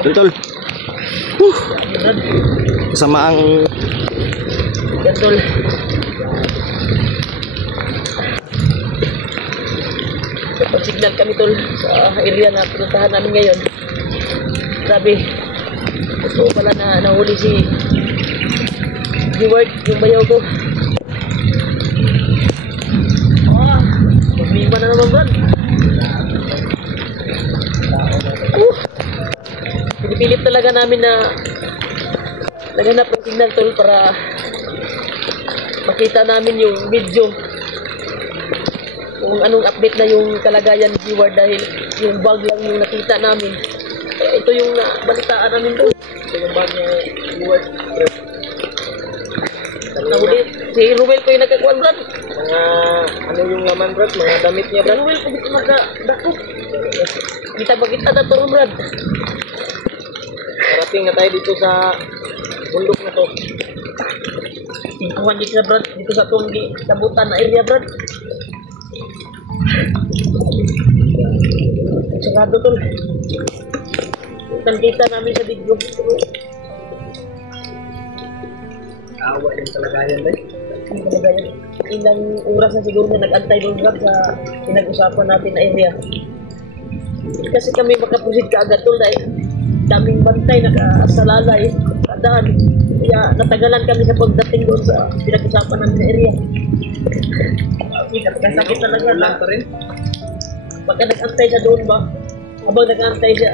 Tol. Sama ang Tol. Pag-signal kami tol sa area na pinuntahan namin ngayon. Sabi, gusto ko pala na nahuli si G-Word, yung bayaw ko. Problema na naman Brad. Pinipilit talaga namin na naghanap ng signal tol para makita namin yung video kung anong update na yung kalagayan ni G-Word dahil yung bag lang yung nakita namin. Ito yung balitaan namin tol. Ito yung bag ni G-Word. Nahuli, si Ruel ko yung nagkakuan Brad. mga ano yung laman Brad, mga damit niya Si Brad. Ruel ko dito nagdako. Kita ba kita na to Brad? Parating na tayo dito sa bundok na to. Tingkuhan dito sa Brad, dito sa itong sabutan na area Brad. Sarado tol. Kita namin sa video. Awa yung kalagayan Brad. Ilang oras na siguro na nag-antay doon Brad sa pinag-usapan natin na area. Kasi kami makaproceed kaagad tol dahil daming bantay nakasalalay kadaan. Kaya natagalan kami sa pagdating doon sa pinag-usapan natin na area. Sakit talaga na rin. Pagka nag-antay siya doon ba, habang nag-antay siya,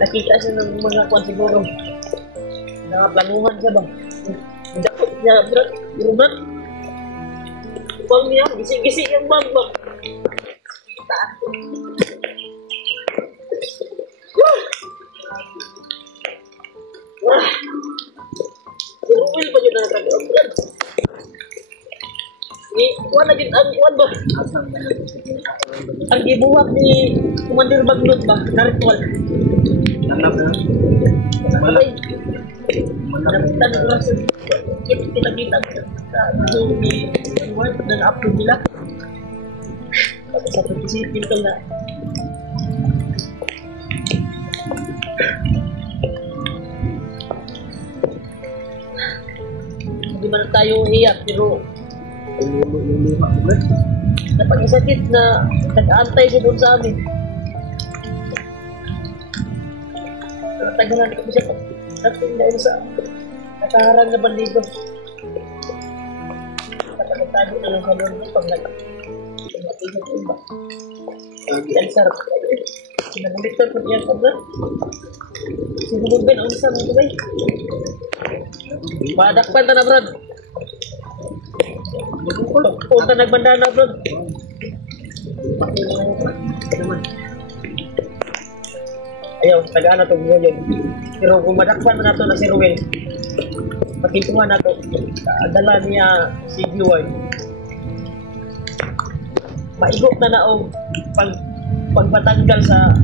nakita siya ng mga kwan siguro. Nakaplanuhan siya ba? Dakot niya, Brad. Yung Brad. Bang niya, gising-gising yung bang ba? Si Ruel pa yun na nakagawa, Brad. Kuwan na yun, ang kuwan ba? Ang gibuhat ni Commander Bagnot ba? Na-ritual. Nanap na. Sabay. Nakita ng oras. Kita-kita sa ni Edward ng upload nila. Tapos sa pag-isipin ko na hindi man tayo hiyak pero napag-isakit na nag-aantay siya doon sa amin. Natagalan ko siya natin dahil sa nakaharang na bandido. Napagkatago na lang sa doon pag nag-atigil ko ba? Yan sir, sinabulitan ko niyan kabla. Sinubugin ang isa mo ba? Padakpan ta na Brad. Punta nagbanda na Brad. Ayaw, tagaan na ito ngayon. Pero kung madakpan na ito na si Ruel, pakitungan na ito, dala niya si G-Word. Maigok na na o pagpatanggal sa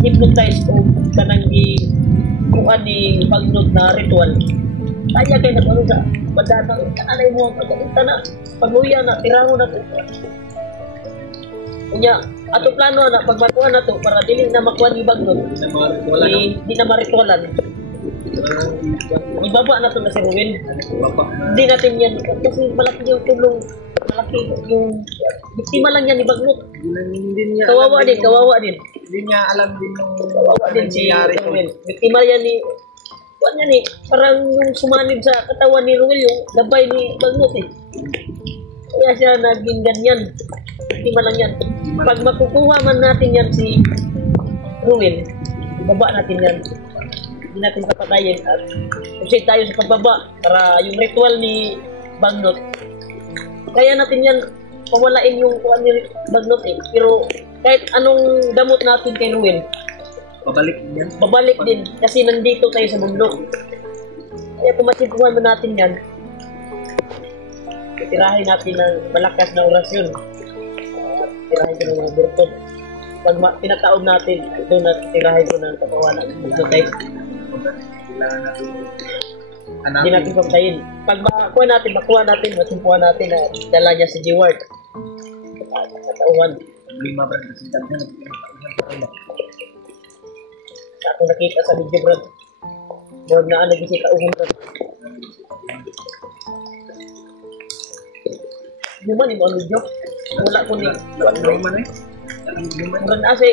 hypnotize o kanang kuha ni Bagnot na ritual. Kaya kayo nagkaroon sa badata, kananay mo, pagkakunta na, pag-uya na, tirango na ito. Kanya, ato plano na pagbakuan na to para dili na makuha ni Bagnot. Di na maritualan. Ibaba na to na si Ruel. Hindi natin yan kasi malaki yung tulong, malaki yung biktima lang yan ni Bagnot. Kawawa din. Hindi niya alam din yung Kawawa din si Ruel. Biktima yan ni parang yung sumanib sa katawan ni Ruel yung gabay ni Bagnot eh. Kaya siya naging ganyan. Biktima lang yan. Pag makukuha man natin yan si Ruel, ibaba natin yan. Hindi natin papatayin at proceed tayo sa pagbaba para yung ritual ni Bagnot. Kaya natin yan pawalain yung kuha ni Bagnot eh. Pero kahit anong damot natin kay Ruel, babalik din kasi nandito tayo sa bundok. Kaya kung masikuhan mo natin yan, tirahin natin ng malakas na orasyon. Tirahin ko ng mga virtud. Pag pinataob natin, doon na tirahin ko ng kapawanan. Hindi natin pagtayin. Pag makuha natin, masimpuhan natin na dala niya si G-Word. Katauhan. akong nakita sa video, Brad. More na nagkita uhin, Brad. Human mo ang video. Wala ko ni. Ano man eh? Anong human? Brad, asa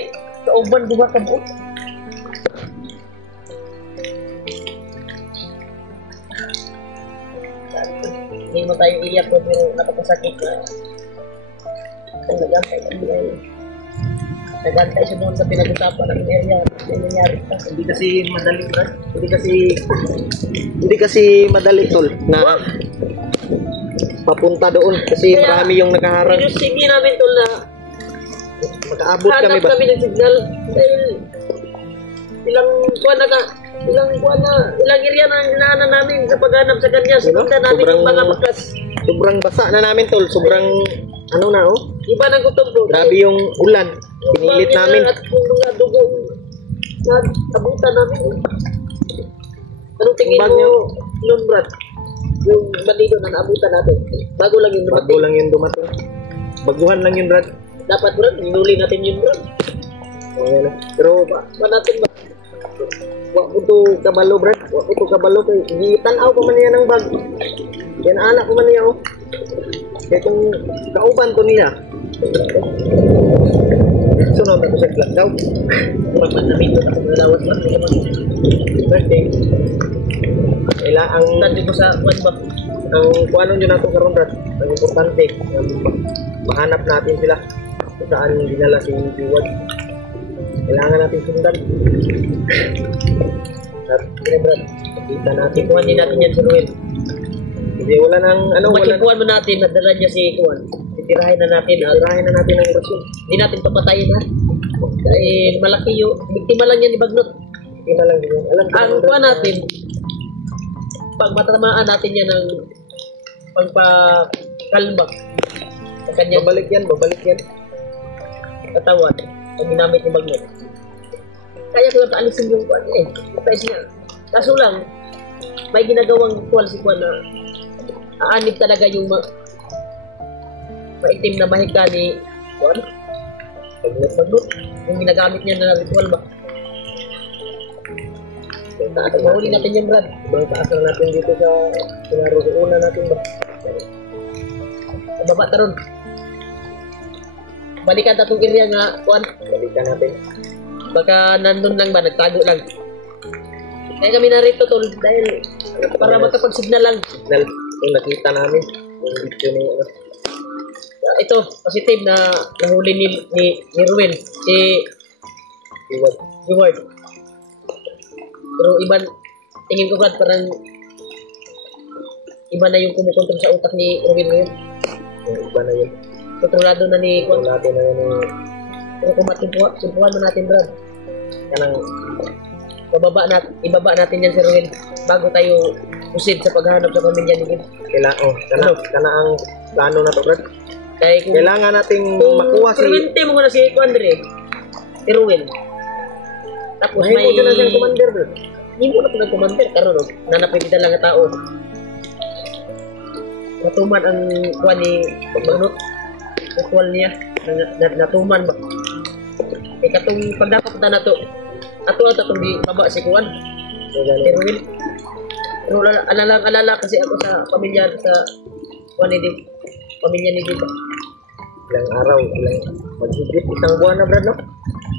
kauban duha ka buot. Hindi mo tayo iyak ko pero napakasakit na kung nagantay siya doon sa pinag-usapan ng area na nangyari pa. Hindi kasi madali, Brad. Hindi kasi madali, tol, na papunta doon kasi Kaya, marami yung nakaharang. Pero sige namin tol na Makaabot kami hanap ba? kami ng signal dahil ilang area na inaanan namin sa paghanap sa kanya. Sundan namin yung mga bakas. Sobrang basa na namin, tol. Sobrang ano na, oh. Iba ng gutom bro. Grabe yung ulan. Pinilit namin. At yung mga dugo na abutan namin. Anong tingin Bag mo niyo? nun, Brad? Yung bandido na naabutan natin. Bago lang yung Bago dumating. lang yung dumating. Baguhan lang yun, Brad. Dapat, Brad, hinuli natin yun, Brad. Okay na. Pero, Ba natin ba? wa ko to kabalo, Brad. Wa ko to kabalo. Kaya tanaw ko man niya ng bag. Yan anak ko man niya, oh. Kaya kung kauban ko niya. Sunod ako sa Glagaw. Kurang man namin doon ako nalawat ba? Hindi naman. Birthday. Ang Nandito ko sa kwan ba? ang kung ano yun natin karon, Brad. Ang importante, mahanap natin sila kung saan dinala si Diwad. Kailangan natin sundan. At Brad, kita natin ikuhan din natin yan sa Ruel. kasi wala nang ano, wala Makikuhan mo natin, nadala niya si Kuhan. Titirahin na natin. Tirahin na natin ang orasyon. Hindi natin papatayin ha. Dahil malaki yung, biktima lang yan ni Bagnot. Hindi na lang yun. Alam ko Ang naman, kuha natin, pag matamaan natin yan ng pagpakalma sa kanyang babalik yan. katawan, ang ginamit ni Bagnot. Kaya ko lang paalisin yung kuhan niya eh. Kapais niya. Kaso lang, may ginagawang kuhan si Kuhan na aanib talaga yung maitim na mahika ni Kuhan. Bagnot. Yung ginagamit niya na ritual ba? Mahuli natin yan, Brad. Ibang taas lang natin dito sa una natin ba? Sa baba taron. Balikan ta itong area nga, Kuhan. Balikan natin. Baka nandun lang ba, nagtago lang. Kaya kami narito tol, dahil para makapag-signal lang. Signal. Yung nakita namin. Yung video ni ano. Ito, positive na nahuli ni Ruel, si Diwad. Reward. Pero iban, tingin ko Brad, parang iba na yung kumukontrol sa utak ni Ruel ngayon. Yung iba na yun. Kontrolado na ni Kuhan. Wala din na yun yung Pero kung simpuhan mo natin, Brad, kanang ibaba natin yan si Ruel bago tayo proceed sa paghahanap sa pamilya ni Gid. kana ang plano na to, Brad. Kaya kung Kailangan nating makuha si permente mo na si Kuandre, si Ruel. Tapos Mahimo may dyan na siyang commander, Brad. hindi mo na po nag-commander karon no? Nanapwede lang nga tao. Natuman ang kuha ni Bagnot. Ritual niya. Natuman ba? Eh katong pagdapat na nato, ato di baba si Kuan. Si Ruel. Pero alala kasi ako sa pamilya sa Kuan ni Dib. Pamilya ni Dib. Ilang araw, maghigit isang buwan na, Brad, no?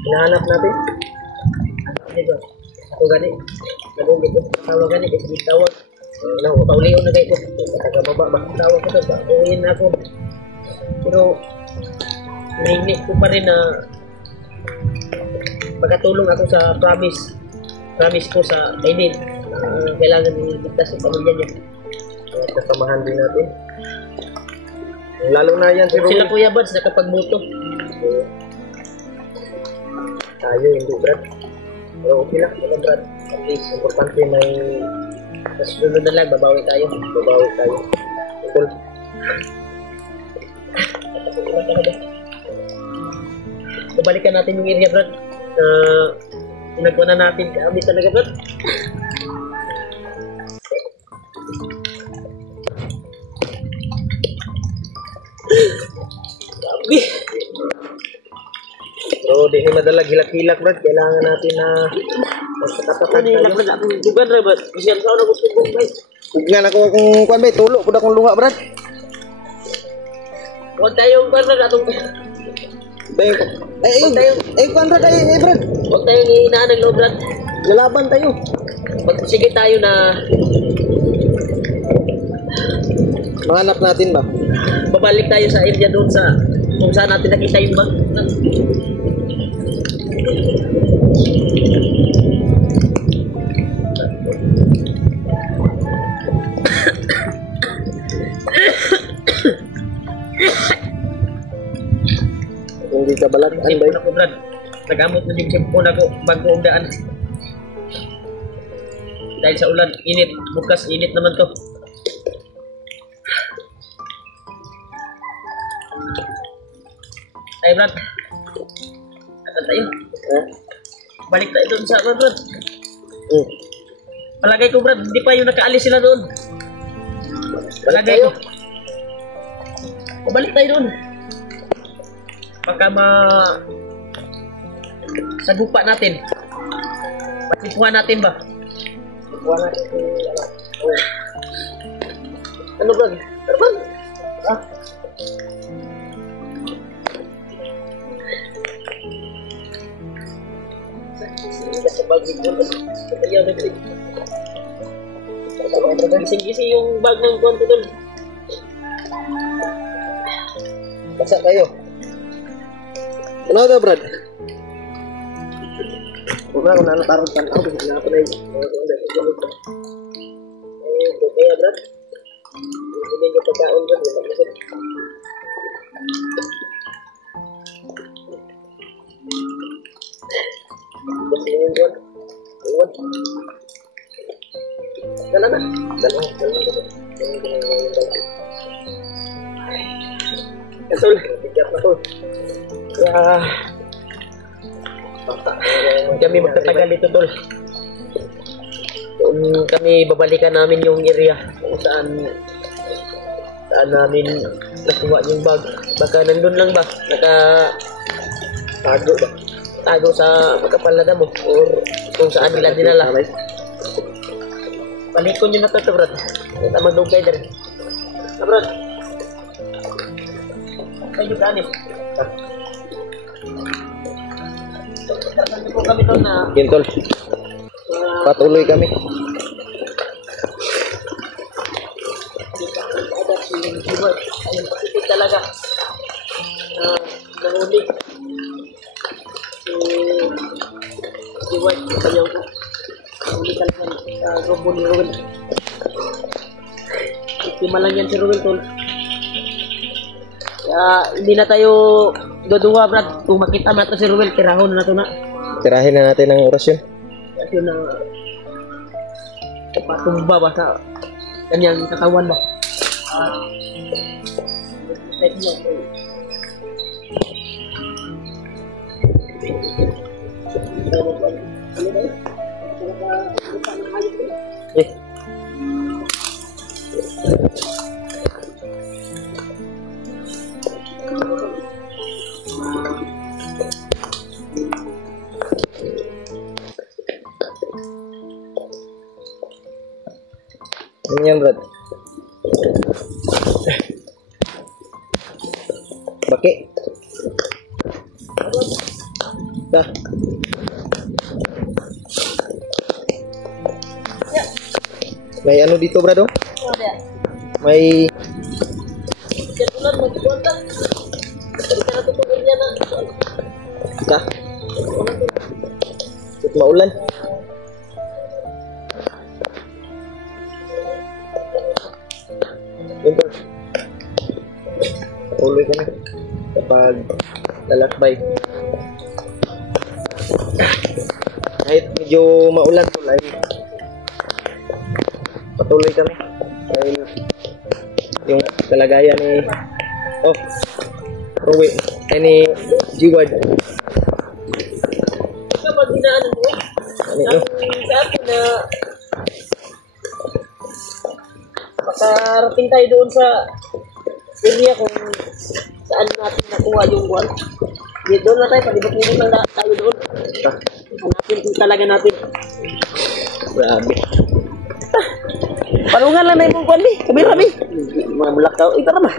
Hinahanap natin. Dito. Ako gani. Nagugit ko. Tawag gani kasi tawag. Pauliw na kayo ko. Taga-baba ba? Tawag ko to ba? Uwiin na ako. Pero hinihingi ko pa rin na magkatulong ako sa promise ko sa Aiden. Kailangan iligtas sa pamilya niya. Kasamahan din natin. Lalo na yan si Sila Ruel. Kuya Bads nakapagbuto. Tayo, hindi, Brad. Pero okay lang, wala, Brad. At least, importante may Sa susunod na lang, babawi tayo. babawi tayo. Tol, Babalikan natin yung area, Brad. Pinagwa na natin kami talaga, Brad. Grabe. So, di ni madalag hilak-hilak, Brad. Kailangan natin na magpatapatag Ano yung tayo. lakas na akong dugan ra ba? Isang sa ako tubog ba? Ugnan ako kung kuan ba, tulo po akong luha, Brad. Huwag tayong barna na itong... Kuan Brad, Brad. Huwag tayong ihinaan ng loob, Brad. Lalaban tayo. Sige tayo na Mahanap natin ba? babalik tayo sa area doon sa kung saan natin nakita yung bag. Kung di ka balat, ano ba Sipon ako, Brad. Nagamot na yung sipon ako bago ang daan. Dahil sa ulan, init. Bukas, init naman to. Ay, Brad. Akan tayo. Balik tayo doon sa Brad. Palagay ko, Brad, hindi pa yung nakaalis sila doon. Palagay ko. Balik tayo doon. Baka sagupa natin. Patipuhan natin ba? Wala. Ano ba? Ano ba? Ah. Sa bagay ko. Kaya nagsit. Gising-gising yung bag ng konto doon. Basa tayo. Ano daw, Brad? Wala kung natarong kan ako, hindi na ako na yun. Kaya, Brad. Hindi niyo pagkaon doon. Kasi yung buwan. Iwan. Dala na. Dala. Kasol. Tiyak na to. Kaya kami magtatagal dito, Tol. Doon kami babalikan namin yung area kung saan namin nakuha yung bag. Baka nandun lang ba? Tago ba? Tago sa kapalada mo or kung saan nila dinala. Palikon nyo na to, Brad. Kita magdugay na rin. Brad. Kayo ganit. Kami to na Gintol. Patuloy kami. ayun positive talaga. Nahuli. Si White, kanyang nahuli talaga sa grupo ni Ruel. Iktima lang yan si Ruel, Tol. Kaya hindi na tayo duduwa, Brad. Kung makita natin si Ruel, tirahon na ito na. Tirahin na natin ang orasyon. Kasi na patumba ba sa kanyang katawan ba? Eh. Ano yan, Brad? Baki. Dah. May ano dito, Brado? May dah. Maulan. Yun po. Patuloy ka na kapag lalakbay. Kahit medyo maulan po ay patuloy kami. Dahil yung kalagayan ni Rowe ay ni Jiwad. Kapag dinaan mo, Ano? sa akin na makarating tayo doon sa area kung saan natin nakuha yung doon na tayo, palibot-libot lang tayo doon. Hanapin kung talaga natin. Grabe. Palungan lang na yung kuwan, Bi. Kamera, Bi. Mga bulak tao. Ito na ba?